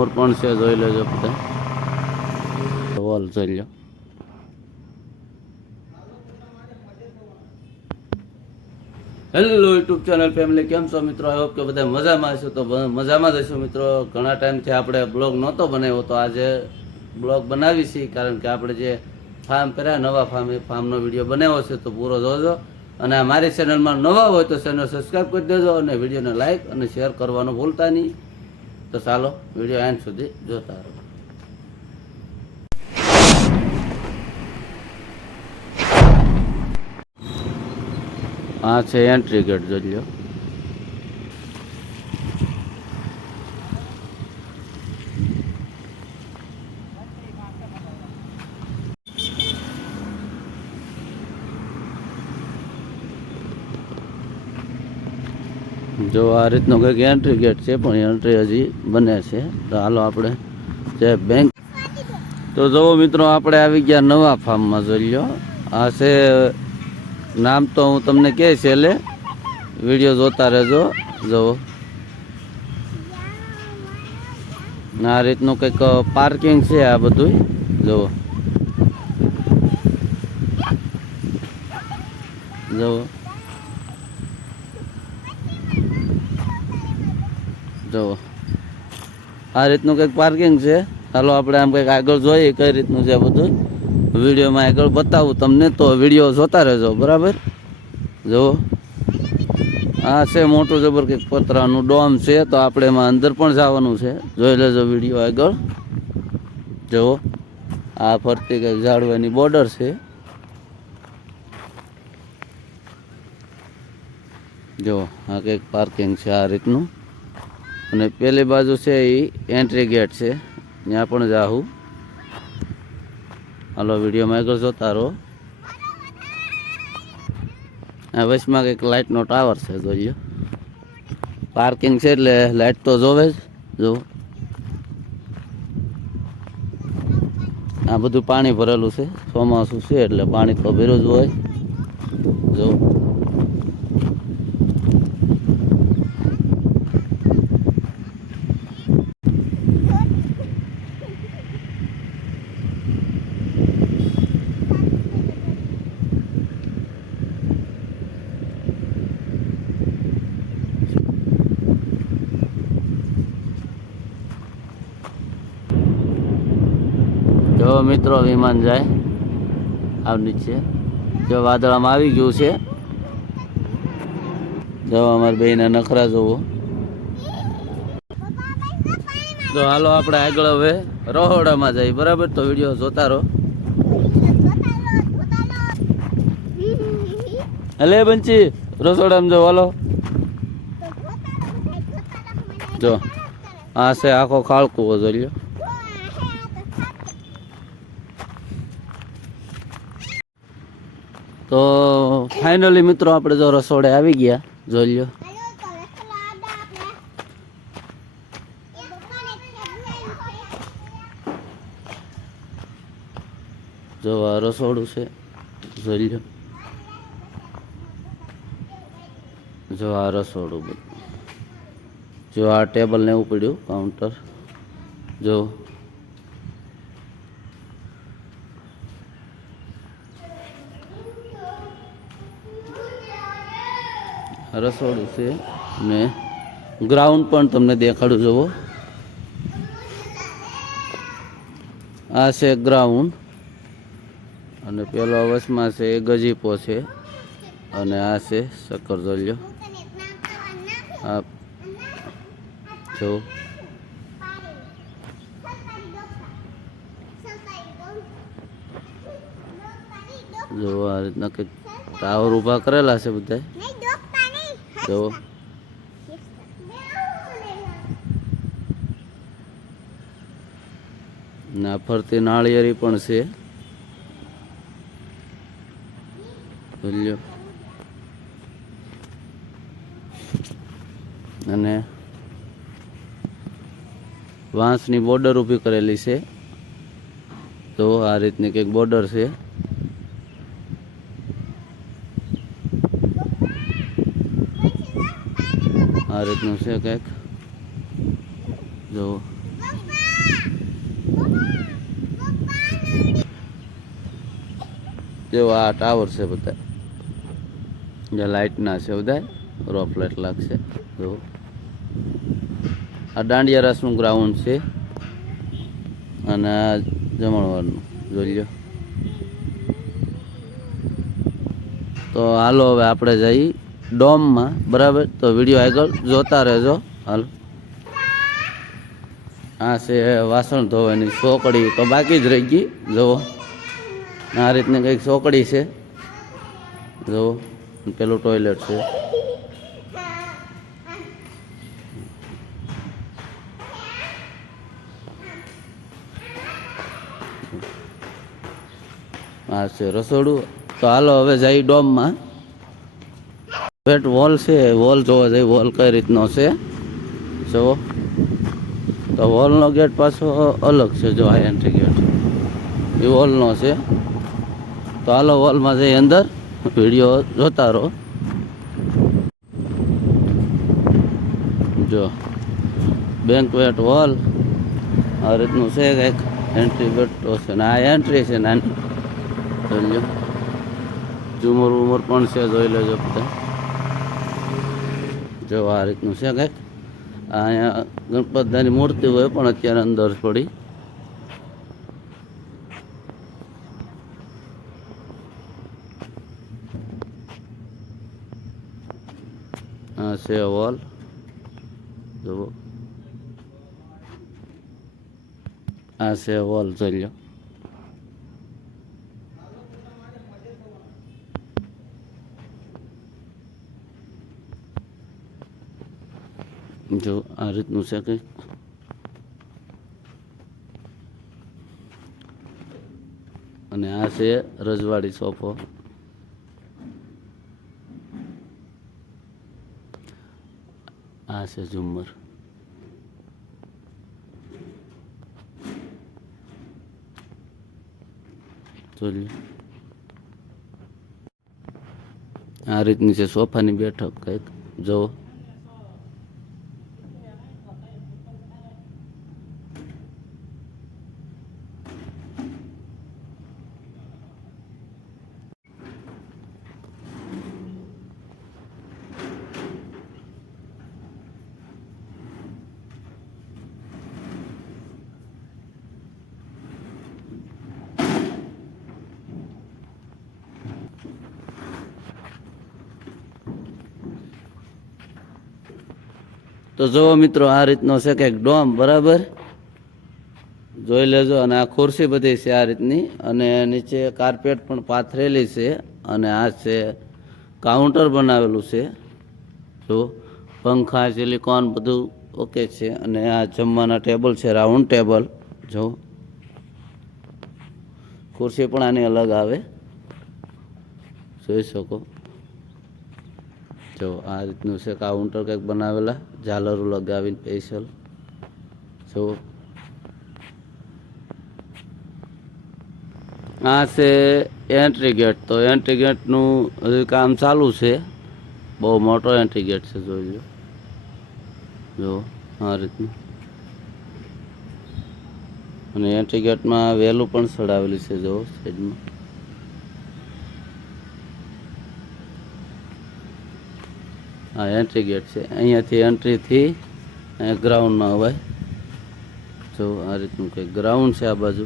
સમોર પણ છે, જોઈ લેજો બધા. વોલ જોઈ લો. હેલો યુટ્યુબ ચેનલ ફેમિલી કેમ છો મિત્રો? આઈ હોપ કે બધા મજામાં હશો. તો મજામાં જ હશો મિત્રો. ઘણા ટાઈમથી આપણે બ્લોગ નહોતો બનાવ્યો તો આજે બ્લોગ બનાવી છીએ, કારણ કે આપણે જે ફાર્મ કર્યા, નવા ફાર્મ એ ફાર્મનો વીડિયો બનાવ્યો છે, તો પૂરો જોજો. અને મારી ચેનલમાં નવા હોય તો ચેનલ સબસ્ક્રાઈબ કરી દેજો અને વિડીયોને લાઇક અને શેર કરવાનું ભૂલતા નહીં. તો ચાલો વીડિયો એન્ડ સુધી જોતા રહો. આ છે એન્ટ્રી ગેટ જોઈ લો જો આ રીતનો કંઈક એન્ટ્રી ગેટ છે પણ એન્ટ્રી હજી બને છે. તો હાલો આપણે જે બેંક તો જુઓ મિત્રો, આપણે આવી ગયા નવા ફાર્મમાં જોઈ લો. આ છે, નામ તો હું તમને કહે છે એટલે વીડિયો જોતા રહેજો. જુઓ. આ રીતનું કંઈક પાર્કિંગ છે આ બધું જુઓ. જુઓ. જુઓ. આ રીતનું કંઈક પાર્કિંગ છે. ચાલો આપણે આમ કંઈક આગળ જોઈએ કઈ રીતનું છે બધું. વિડીયોમાં આગળ બતાવું તમને, તો વીડિયો જોતા રહેજો, બરાબર? જુઓ. આ છે મોટું જબર કંઈક પતરાનું ડોમ છે, તો આપણે એમાં અંદર પણ જવાનું છે. જોઈ લેજો વીડિયો આગળ. જુઓ. આ ફરતી કંઈક ઝાડવાની બોર્ડર છે. જુઓ, આ કંઈક પાર્કિંગ છે આ રીતનું. અને પેલી બાજુ છે એ એન્ટ્રી ગેટ છે. ત્યાં પણ જાહું. હાલો વિડીયોમાં આગળ જોતા રહો. વચમાં કંઈક લાઇટનો ટાવર છે જોઈએ પાર્કિંગ છે એટલે લાઇટ તો જોવે જ. જો આ બધું પાણી ભરેલું છે. ચોમાસું છે એટલે પાણી તો ભેરું જ હોય. જો મિત્રો, વિમાન જાય. આવ નીચે. જો વાદળામાં આવી ગયું છે. જો અમારે બેના નખરા જોવો. તો હાલો આપણે આગળ હવે રહોડામાં જઈએ. બરાબર તો વીડિયો જોતા રહો. હલે બંચી, રસોડામાં જો હાલો. જો. આ છે આખો ખાળકુવો જોઈ લ્યો. તો ફાઇનલી મિત્રો આપણે જો રસોડે આવી ગયા. જોઈ લ્યો. જો આ રસોડું છે. જોઈ લો જો આ રસોડું બધું. જો આ ટેબલ ને એવું પડ્યું કાઉન્ટર જો. રસોડું છે ને ગ્રાઉન્ડ પણ તમને દેખાડું જુઓ આ છે ગ્રાઉન્ડ અને પેલો અવસમાં છે એ ગજીપો છે અને આ છે સક્કરજોલિયો આ જો. જો આ રીતના કંઈક ટાવર ઊભા કરેલા છે બધા જો. ના, ફરતી નાળિયેરી પણ છે. જોઈ અને વાંસની બોર્ડર ઊભી કરેલી છે. તો આ રીતની કંઈક બોર્ડર છે. આ રીતનું છે કંઈક. જુઓ. જેવો આ ટાવર છે બધા જે લાઇટના છે બધા રોફ લાઇટ લાગશે. જુઓ. આ દાંડિયા રસનું ગ્રાઉન્ડ છે. અને આ જમણવારનું. જોઈ લો. તો હાલો હવે આપણે જઈ ડોમમાં, બરાબર? તો વીડિયો આગળ જોતા રહેજો. હાલ. આ છે વાસણ ધોવાની સોકડી, તો બાકી જ રહી ગઈ. જુઓ. આ રીતની કંઈક સોકડી છે. જુઓ. પેલું ટોયલેટ છે. આ છે રસોડું. તો હાલો, હવે જઈ ડોમમાં. પેટ વોલ છે વોલ જોવા જઈ વોલ કઈ રીતનો છે? જુઓ. તો વોલનો ગેટ પાછો અલગ છે, જો આ એન્ટ્રી ગેટ એ વોલનો છે. તો હાલો વોલમાં જઈ અંદર. વીડિયો જોતા રહો. જો. બેન્કવેટ વોલ આ રીતનું છે કંઈક એન્ટ્રી બેટો છે. ને આ એન્ટ્રી છે નાની. જોઈ લો ઝુમર ઉમર પણ છે, જોઈ લેજો બધા. જો આ રીતનું છે કંઈક. અહીંયા ગણપતદાની મૂર્તિ હોય પણ અત્યારે અંદર પડી. આ છે વોલ. જુઓ. આ છે વોલ, જોઈ લો. જો આ રીતનું છે કંઈક. અને આ છે રજવાડી સોફો. આ છે ઝુમ્મર. જોઈ આ રીતની છે સોફાની બેઠક કંઈક. જુઓ. તો જુઓ મિત્રો, આ રીતનો છે કંઈક ડોમ, બરાબર? જોઈ લેજો, અને આ ખુરશી બધી છે આ રીતની, અને નીચે કાર્પેટ પણ પાથરેલી છે, અને આ છે કાઉન્ટર બનાવેલું છે. જો, પંખા, સિલિકોન બધું ઓકે છે, અને આ જમવાના ટેબલ છે, રાઉન્ડ ટેબલ. જો, ખુરશી પણ આની અલગ આવે. જોઈ શકો. જો આ રીતનું છે કાઉન્ટર કંઈક બનાવેલા, ઝાલરો લગાવીને સ્પેશિયલ જો. આ છે એન્ટ્રી ગેટ તો એન્ટ્રી ગેટનું હજુ કામ ચાલુ છે. બહુ મોટો એન્ટ્રી ગેટ છે, જોઈ લો. જો, આ રીતનું. અને એન્ટ્રી ગેટમાં વહેલું પણ સડાવેલી છે, જો સાઈડમાં આ એન્ટ્રી ગેટ છે. અહીંયાથી એન્ટ્રીથી ગ્રાઉન્ડમાં અવાય જો આ રીતનું કંઈક ગ્રાઉન્ડ છે આ બાજુ.